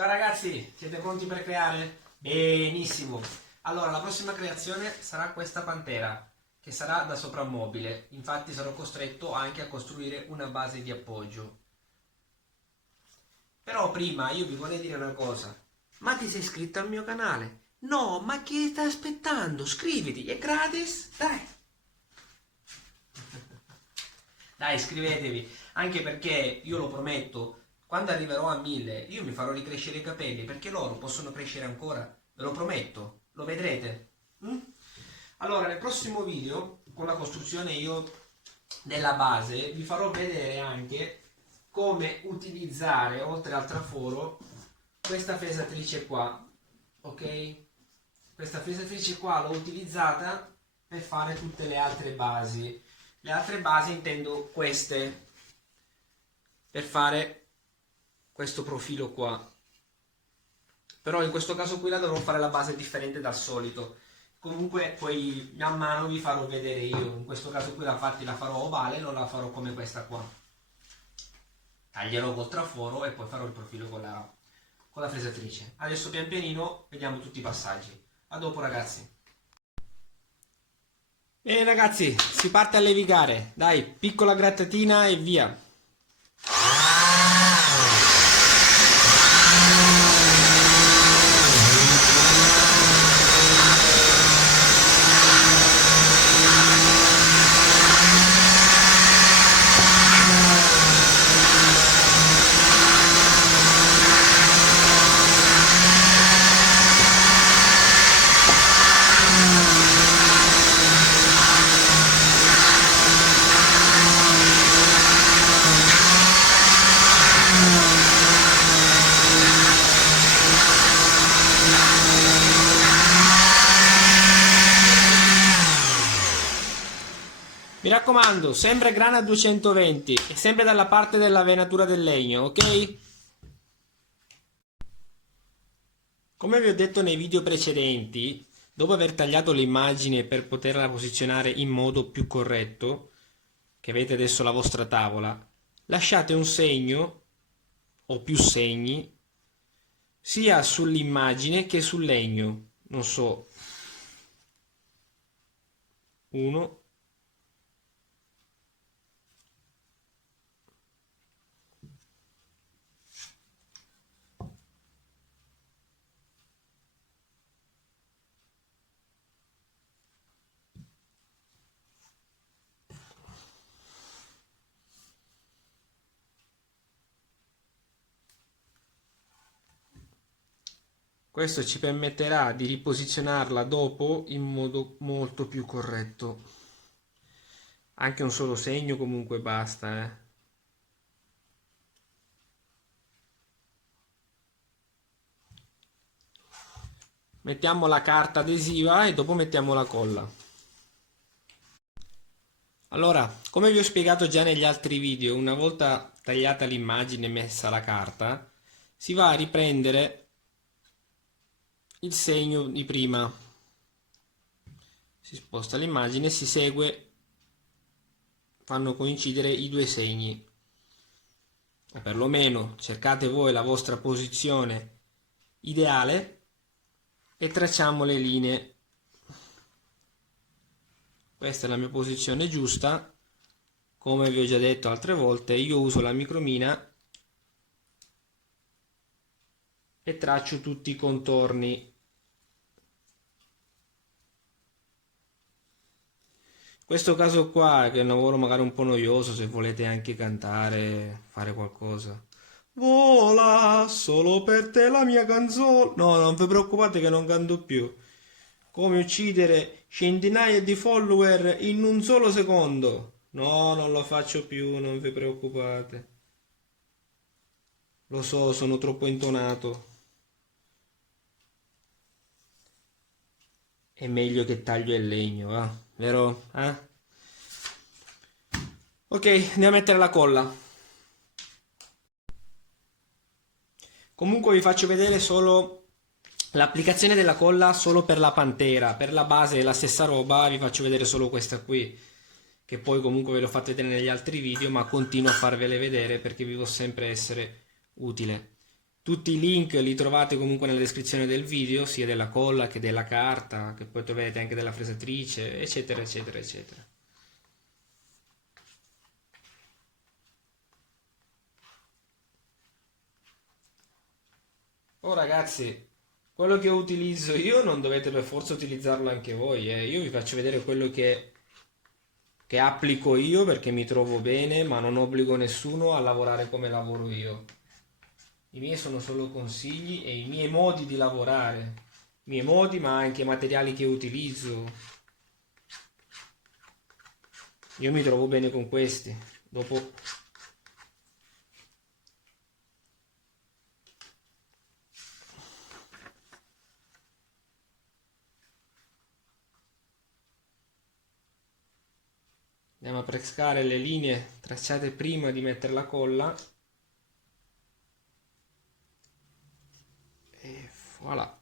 Ciao ragazzi, siete pronti per creare? Benissimo! Allora, la prossima creazione sarà questa pantera, che sarà da soprammobile. Infatti sarò costretto anche a costruire una base di appoggio. Però prima io vi vorrei dire una cosa. Ma ti sei iscritto al mio canale? No, ma che stai aspettando? Iscriviti, è gratis, dai! Dai, iscrivetevi, anche perché io lo prometto, quando arriverò a 1000 io mi farò ricrescere i capelli, perché loro possono crescere ancora, ve lo prometto, lo vedrete. Mm? Allora, nel prossimo video, con la costruzione io della base, vi farò vedere anche come utilizzare, oltre al traforo, questa fresatrice qua, ok? Questa fresatrice qua l'ho utilizzata per fare tutte le altre basi. Le altre basi intendo queste, per fare questo profilo qua. Però in questo caso qui la dovrò fare la base differente dal solito. Comunque poi man mano vi farò vedere io. In questo caso qui la farò ovale, non la farò come questa qua. Taglierò col traforo e poi farò il profilo con la fresatrice. Adesso pian pianino vediamo tutti i passaggi. A dopo ragazzi. Bene ragazzi, si parte a levigare. Dai, piccola grattatina e via. Mi raccomando, sempre grana a 220 e sempre dalla parte della venatura del legno, ok? Come vi ho detto nei video precedenti, dopo aver tagliato l'immagine per poterla posizionare in modo più corretto, che avete adesso la vostra tavola, lasciate un segno o più segni sia sull'immagine che sul legno. Non so, 1. Questo ci permetterà di riposizionarla dopo in modo molto più corretto. Anche un solo segno comunque basta, Mettiamo la carta adesiva e dopo mettiamo la colla. Allora, come vi ho spiegato già negli altri video, una volta tagliata l'immagine e messa la carta, si va a riprendere il segno di prima. Si sposta l'immagine e si segue, fanno coincidere i due segni. O perlomeno cercate voi la vostra posizione ideale e tracciamo le linee. Questa è la mia posizione giusta. Come vi ho già detto altre volte, io uso la micromina e traccio tutti i contorni. Questo caso qua, che è un lavoro magari un po' noioso, se volete anche cantare, fare qualcosa. Vola solo per te la mia canzone. No, non vi preoccupate che non canto più. Come uccidere centinaia di follower in un solo secondo. No, non lo faccio più, non vi preoccupate. Lo so, sono troppo intonato. È meglio che taglio il legno, va? Vero? Ok, andiamo a mettere la colla. Comunque vi faccio vedere solo l'applicazione della colla solo per la pantera. Per la base è la stessa roba, vi faccio vedere solo questa qui, che poi comunque ve l'ho fatto vedere negli altri video, ma continuo a farvele vedere perché vi può sempre essere utile. Tutti i link li trovate comunque nella descrizione del video, sia della colla che della carta, che poi troverete anche della fresatrice, eccetera, eccetera, eccetera. Oh ragazzi, quello che utilizzo io non dovete per forza utilizzarlo anche voi, eh. Io vi faccio vedere quello che applico io perché mi trovo bene, ma non obbligo nessuno a lavorare come lavoro io. I miei sono solo consigli e i miei modi di lavorare, i miei modi, ma anche i materiali che utilizzo. Io mi trovo bene con questi. Dopo andiamo a pescare le linee tracciate prima di mettere la colla. E voilà.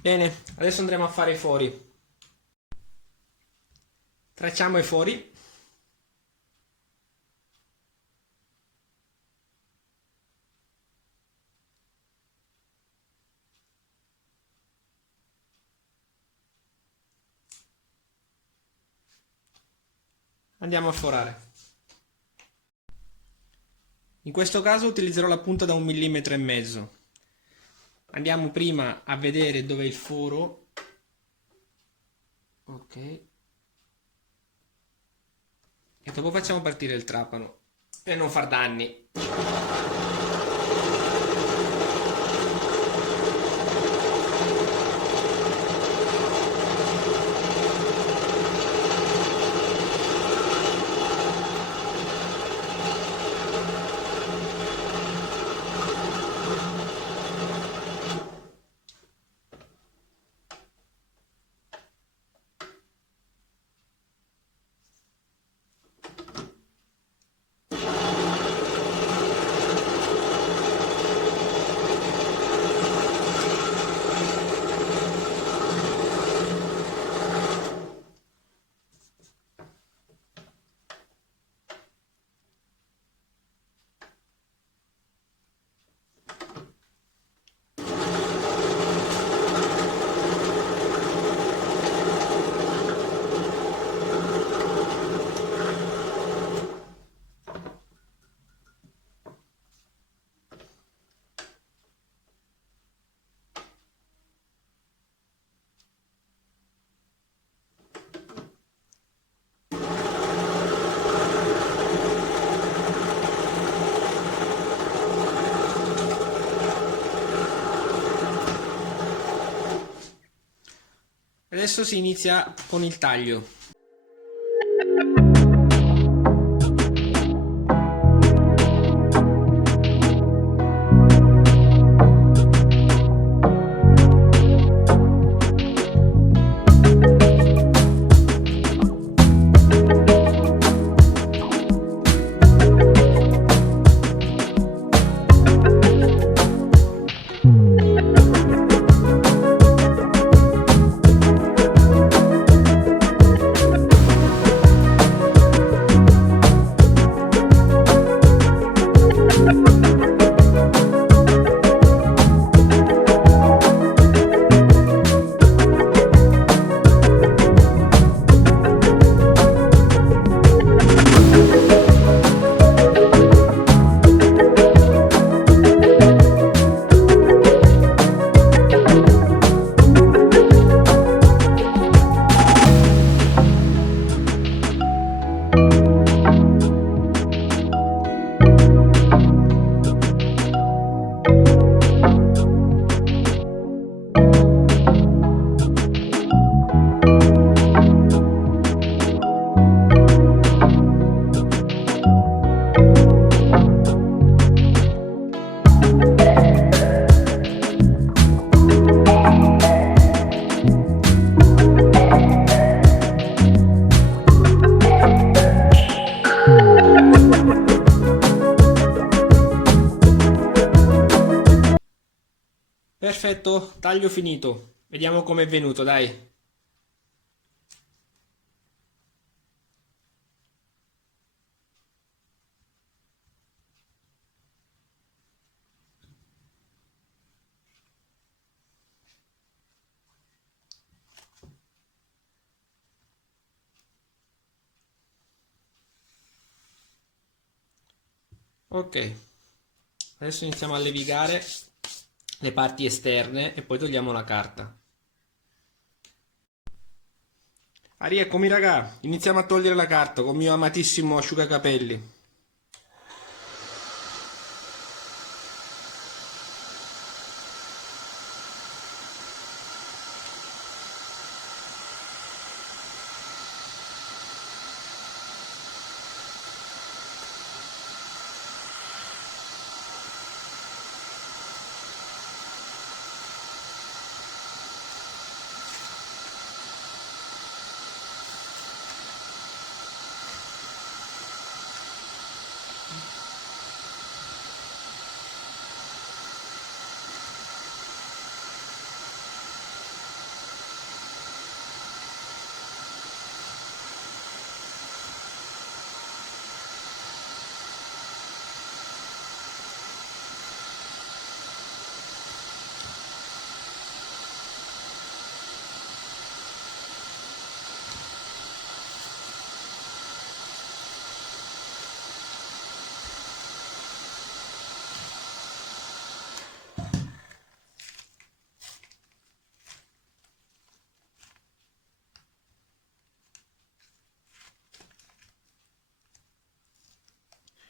Bene, adesso andremo a fare i fori. Tracciamo i fori. Andiamo a forare. In questo caso utilizzerò la punta da 1,5 mm. Andiamo prima a vedere dove è il foro. Ok. E dopo facciamo partire il trapano per non far danni. Adesso si inizia con il taglio. Perfetto, taglio finito. Vediamo com'è venuto, dai. Ok, adesso iniziamo a levigare le parti esterne e poi togliamo la carta. Rieccomi raga, iniziamo a togliere la carta con il mio amatissimo asciugacapelli.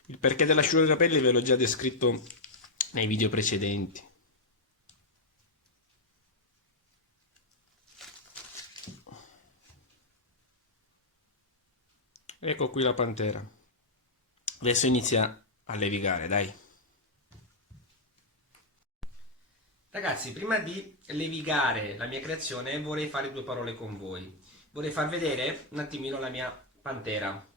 Il perché dell'asciugacapelli ve l'ho già descritto nei video precedenti. Ecco qui la pantera. Adesso inizia a levigare, dai. Ragazzi, prima di levigare la mia creazione vorrei fare due parole con voi. Vorrei far vedere un attimino la mia pantera.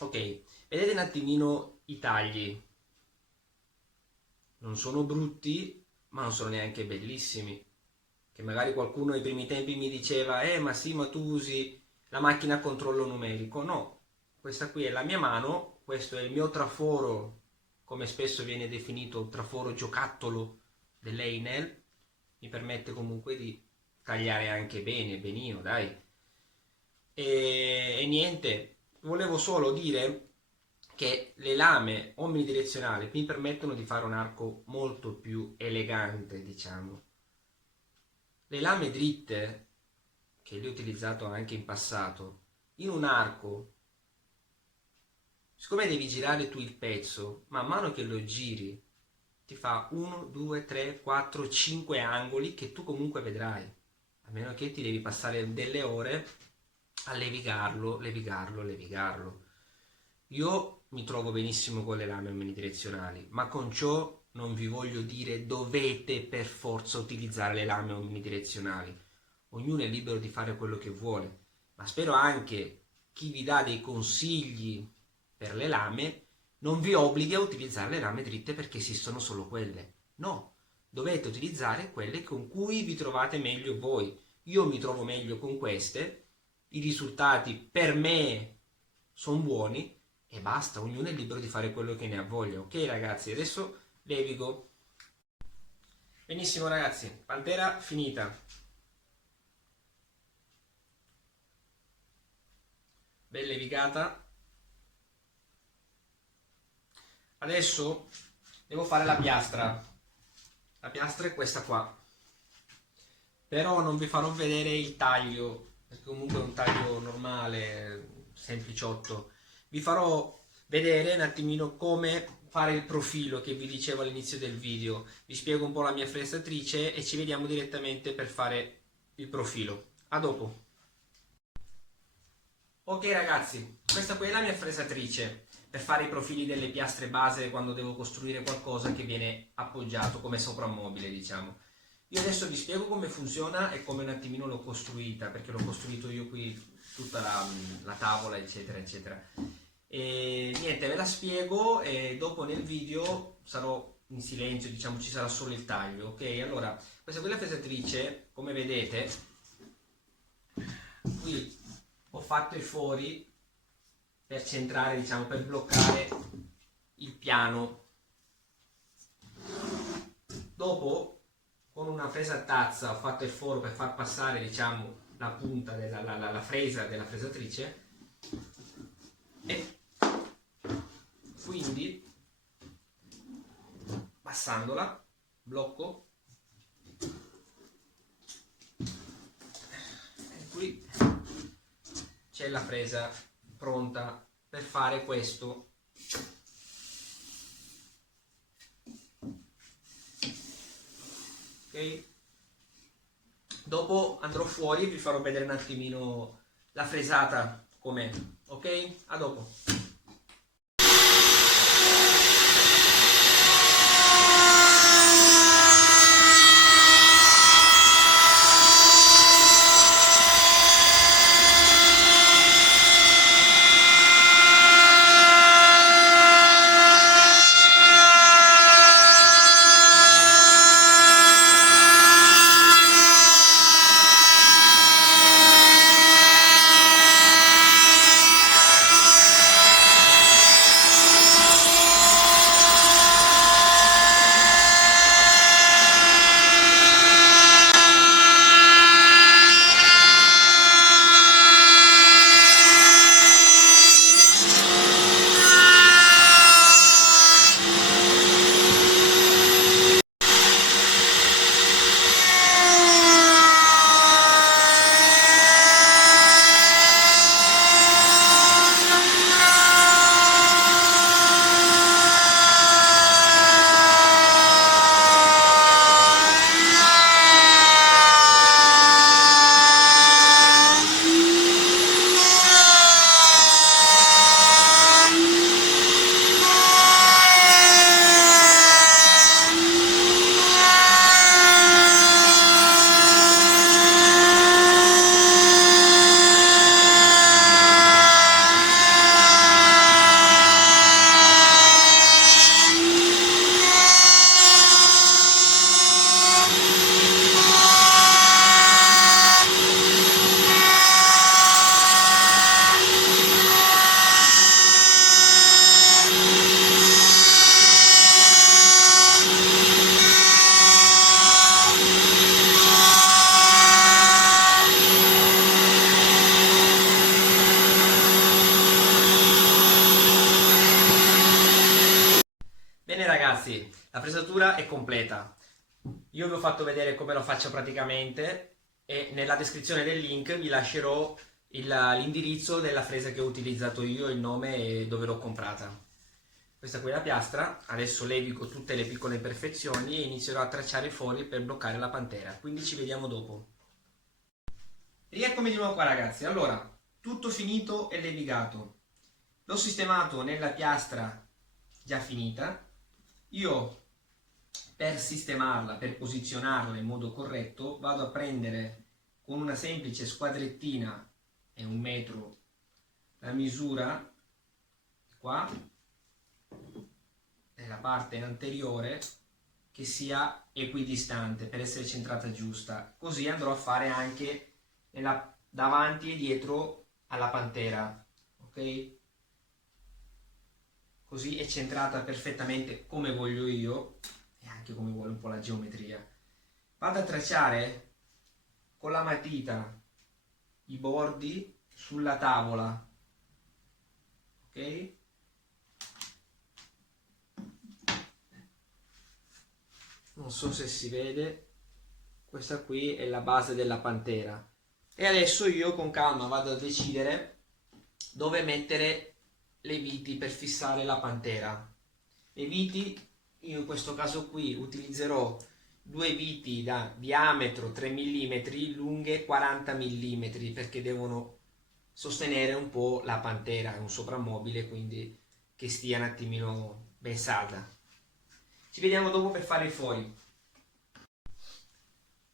Ok, vedete un attimino i tagli. Non sono brutti, ma non sono neanche bellissimi. Che magari qualcuno ai primi tempi mi diceva, ma sì, ma tu usi la macchina a controllo numerico. No, questa qui è la mia mano, questo è il mio traforo, come spesso viene definito traforo giocattolo dell'Einel. Mi permette comunque di tagliare anche bene, benino, dai. E niente, volevo solo dire che le lame omnidirezionali mi permettono di fare un arco molto più elegante, diciamo. Le lame dritte, che le ho utilizzato anche in passato, in un arco, siccome devi girare tu il pezzo, man mano che lo giri, ti fa 1, 2, 3, 4, 5 angoli che tu comunque vedrai, a meno che ti devi passare delle ore a levigarlo, levigarlo, levigarlo. Io mi trovo benissimo con le lame omnidirezionali, ma con ciò non vi voglio dire dovete per forza utilizzare le lame omnidirezionali. Ognuno è libero di fare quello che vuole, ma spero anche chi vi dà dei consigli per le lame non vi obblighi a utilizzare le lame dritte perché esistono solo quelle. No, dovete utilizzare quelle con cui vi trovate meglio voi. Io mi trovo meglio con queste, i risultati per me sono buoni e basta, ognuno è libero di fare quello che ne ha voglia. Ok ragazzi, adesso levigo. Benissimo ragazzi, pantera finita. Ben levigata. Adesso devo fare la piastra. La piastra è questa qua. Però non vi farò vedere il taglio, perché comunque è un taglio normale, sempliciotto. Vi farò vedere un attimino come fare il profilo che vi dicevo all'inizio del video. Vi spiego un po' la mia fresatrice e ci vediamo direttamente per fare il profilo. A dopo. Ok ragazzi, questa qui è la mia fresatrice per fare i profili delle piastre base quando devo costruire qualcosa che viene appoggiato come soprammobile, diciamo. Io adesso vi spiego come funziona e come un attimino l'ho costruita, perché l'ho costruito io qui tutta la tavola, eccetera, eccetera. E niente, ve la spiego e dopo nel video sarò in silenzio, diciamo, ci sarà solo il taglio, ok? Allora, questa qui è la fresatrice, come vedete, qui ho fatto i fori per centrare, diciamo, per bloccare il piano. Dopo, con una fresa a tazza, ho fatto il foro per far passare, diciamo, la punta della fresa della fresatrice e quindi passandola, blocco, e qui c'è la fresa pronta per fare questo. Ok? Dopo andrò fuori e vi farò vedere un attimino la fresata com'è. Ok? A dopo. Bene ragazzi, la fresatura è completa. Io vi ho fatto vedere come lo faccio praticamente e nella descrizione del link vi lascerò l'indirizzo della fresa che ho utilizzato io, il nome e dove l'ho comprata. Questa qui è la piastra, adesso levico tutte le piccole imperfezioni e inizierò a tracciare fuori per bloccare la pantera, quindi ci vediamo dopo. Rieccomi di nuovo qua ragazzi, allora, tutto finito e levigato. L'ho sistemato nella piastra già finita. Io per sistemarla, per posizionarla in modo corretto, vado a prendere con una semplice squadrettina e 1 metro la misura qua nella parte anteriore che sia equidistante per essere centrata giusta, così andrò a fare anche davanti e dietro alla pantera, ok? Così è centrata perfettamente come voglio io e anche come vuole un po' la geometria. Vado a tracciare con la matita i bordi sulla tavola, ok? Non so se si vede, questa qui è la base della pantera. E adesso io con calma vado a decidere dove mettere le viti per fissare la pantera. Le viti, io in questo caso qui utilizzerò 2 viti da diametro 3 mm, lunghe 40 mm, perché devono sostenere un po' la pantera, è un soprammobile, quindi che stia un attimino ben salda. Ci vediamo dopo per fare i fori.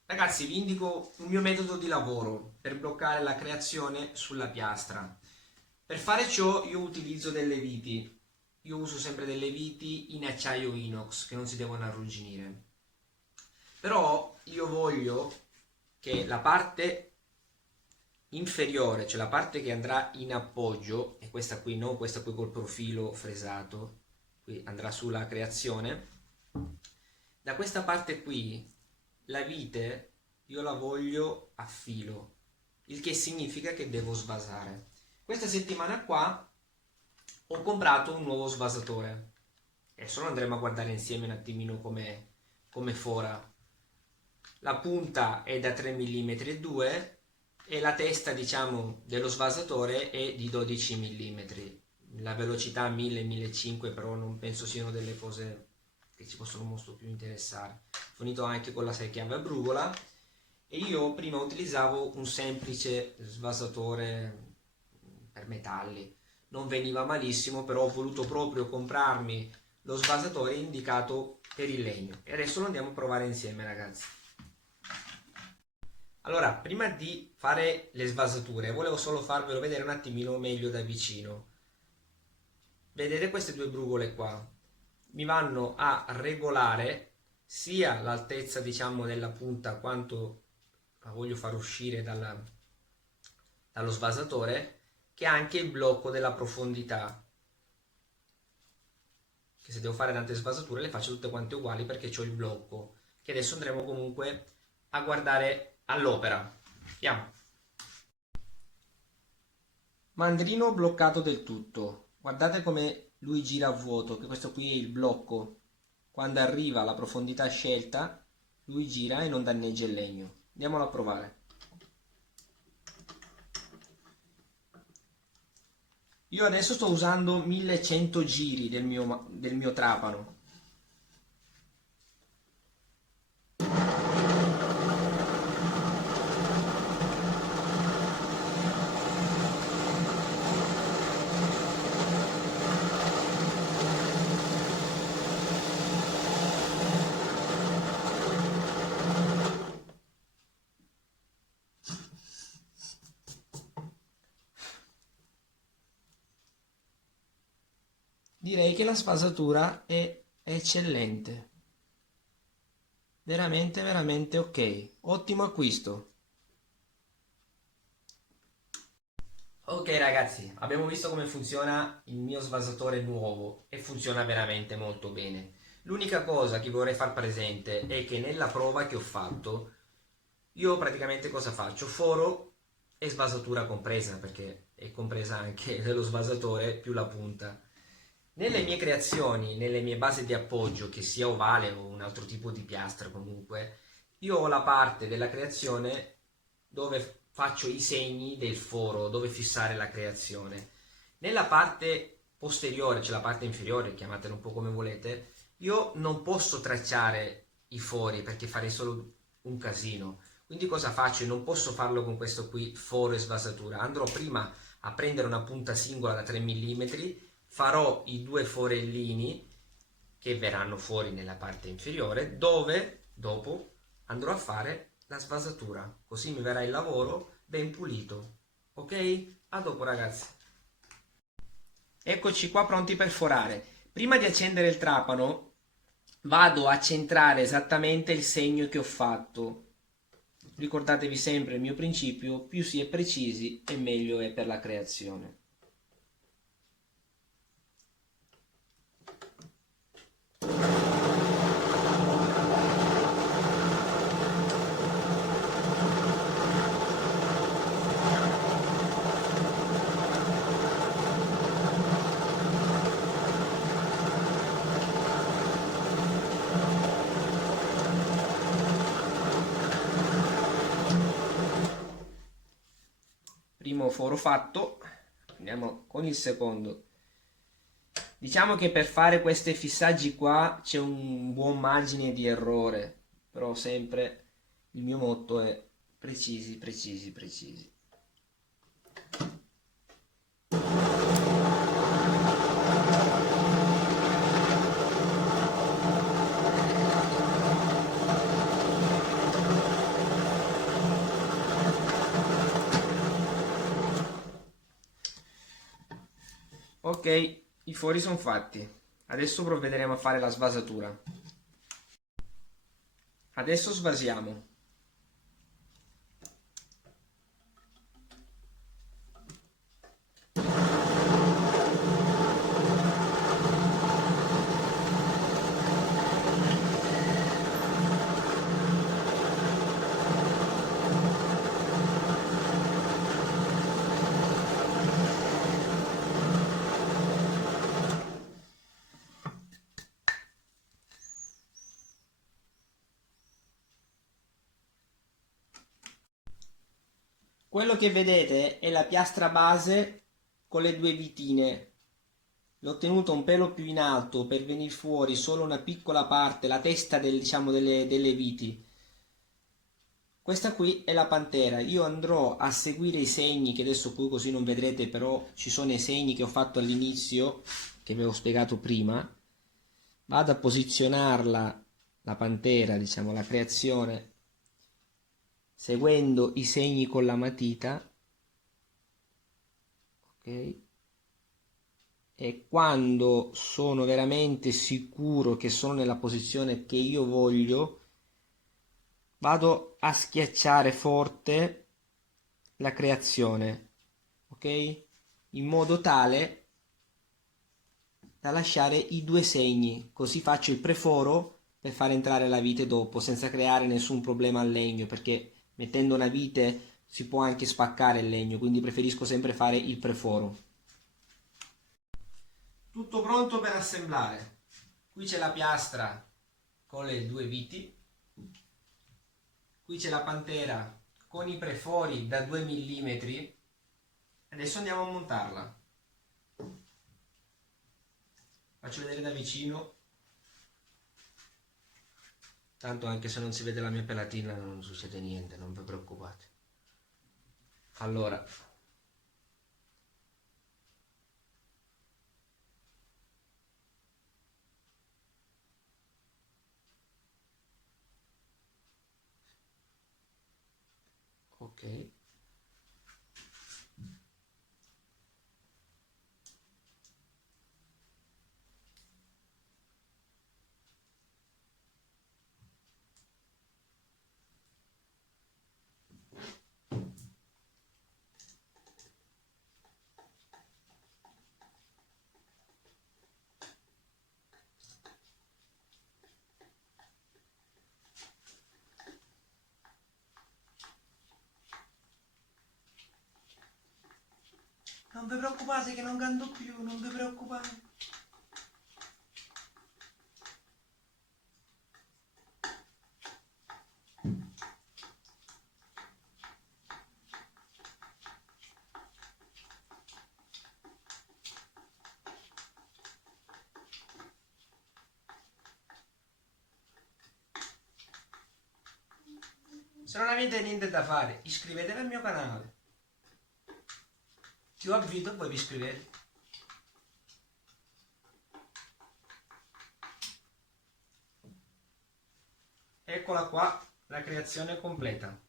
Ragazzi, vi indico un mio metodo di lavoro per bloccare la creazione sulla piastra. Per fare ciò io utilizzo delle viti. Io uso sempre delle viti in acciaio inox che non si devono arrugginire. Però io voglio che la parte inferiore, cioè la parte che andrà in appoggio, e questa qui no, questa qui col profilo fresato, qui andrà sulla creazione, da questa parte qui la vite io la voglio a filo, il che significa che devo svasare. Questa settimana qua ho comprato un nuovo svasatore, Adesso lo andremo a guardare insieme un attimino come fora. La punta è da 3 mm e 2 e la testa, diciamo, dello svasatore è di 12 mm. La velocità 1000-1500, però non penso siano delle cose che ci possono molto più interessare. Finito anche con la chiave a brugola, e io prima utilizzavo un semplice svasatore per metalli, non veniva malissimo, però ho voluto proprio comprarmi lo svasatore indicato per il legno e adesso lo andiamo a provare insieme, ragazzi. Allora, prima di fare le svasature volevo solo farvelo vedere un attimino meglio da vicino. Vedete queste due brugole qua? Mi vanno a regolare sia l'altezza, diciamo, della punta quanto la voglio far uscire dallo svasatore, che anche il blocco della profondità, che se devo fare tante svasature le faccio tutte quante uguali perché ho il blocco, che adesso andremo comunque a guardare all'opera. Andiamo. Mandrino bloccato del tutto. Guardate come lui gira a vuoto, che questo qui è il blocco. Quando arriva alla profondità scelta, lui gira e non danneggia il legno. Andiamolo a provare. Io adesso sto usando 1100 giri del mio trapano. Direi che la sfasatura è eccellente. Veramente, veramente ok. Ottimo acquisto. Ok ragazzi, abbiamo visto come funziona il mio svasatore nuovo e funziona veramente molto bene. L'unica cosa che vorrei far presente è che nella prova che ho fatto, io praticamente cosa faccio? Foro e svasatura compresa, perché è compresa anche nello svasatore più la punta. Nelle mie creazioni, nelle mie basi di appoggio, che sia ovale o un altro tipo di piastra comunque, io ho la parte della creazione dove faccio i segni del foro, dove fissare la creazione. Nella parte posteriore, cioè la parte inferiore, chiamatela un po' come volete, io non posso tracciare i fori perché farei solo un casino. Quindi cosa faccio? Non posso farlo con questo qui, foro e svasatura. Andrò prima a prendere una punta singola da 3 mm, farò i due forellini che verranno fuori nella parte inferiore, dove dopo andrò a fare la svasatura, così mi verrà il lavoro ben pulito. Ok? A dopo ragazzi. Eccoci qua pronti per forare. Prima di accendere il trapano vado a centrare esattamente il segno che ho fatto. Ricordatevi sempre il mio principio: più si è precisi e meglio è per la creazione. Primo foro fatto, andiamo con il secondo. Diciamo che per fare questi fissaggi qua c'è un buon margine di errore, però sempre il mio motto è precisi, precisi, precisi. Ok, i fori sono fatti. Adesso provvederemo a fare la svasatura. Adesso svasiamo. Quello che vedete è la piastra base con le due vitine. L'ho tenuto un pelo più in alto per venire fuori solo una piccola parte, la testa delle viti. Questa qui è la pantera. Io andrò a seguire i segni, che adesso qui così non vedrete, però ci sono i segni che ho fatto all'inizio, che vi avevo spiegato prima. Vado a posizionarla, la pantera, diciamo, la creazione, seguendo i segni con la matita. Ok? E quando sono veramente sicuro che sono nella posizione che io voglio, vado a schiacciare forte la creazione, ok? In modo tale da lasciare i due segni, così faccio il preforo per far entrare la vite dopo, senza creare nessun problema al legno, perché mettendo una vite si può anche spaccare il legno, quindi preferisco sempre fare il preforo. Tutto pronto per assemblare. Qui c'è la piastra con le due viti, qui c'è la pantera con i prefori da 2 mm. Adesso andiamo a montarla. Faccio vedere da vicino, tanto anche se non si vede la mia pelatina non succede niente, non vi preoccupate. Allora, ok. Non vi preoccupate che non canto più, non vi preoccupate. Se non avete niente da fare, iscrivetevi al mio canale. Ti ho avvito e poi vi iscrivete. Eccola qua, la creazione completa.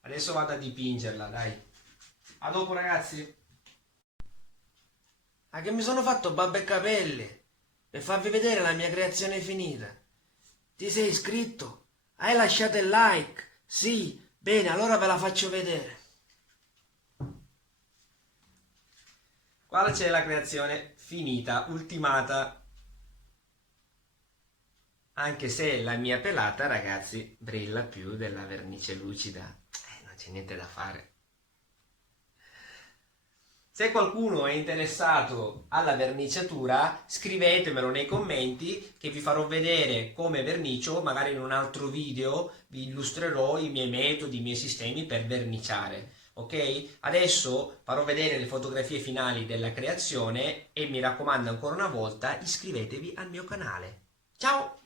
Adesso vado a dipingerla, dai. A dopo ragazzi. Ah, che mi sono fatto babbe e capelli per farvi vedere la mia creazione finita. Ti sei iscritto? Hai lasciato il like? Sì, bene, allora ve la faccio vedere. Qua c'è la creazione finita, ultimata. Anche se la mia pelata, ragazzi, brilla più della vernice lucida. Non c'è niente da fare. Se qualcuno è interessato alla verniciatura, scrivetemelo nei commenti che vi farò vedere come vernicio, magari in un altro video vi illustrerò i miei metodi, i miei sistemi per verniciare. Ok? Adesso farò vedere le fotografie finali della creazione e mi raccomando ancora una volta iscrivetevi al mio canale. Ciao!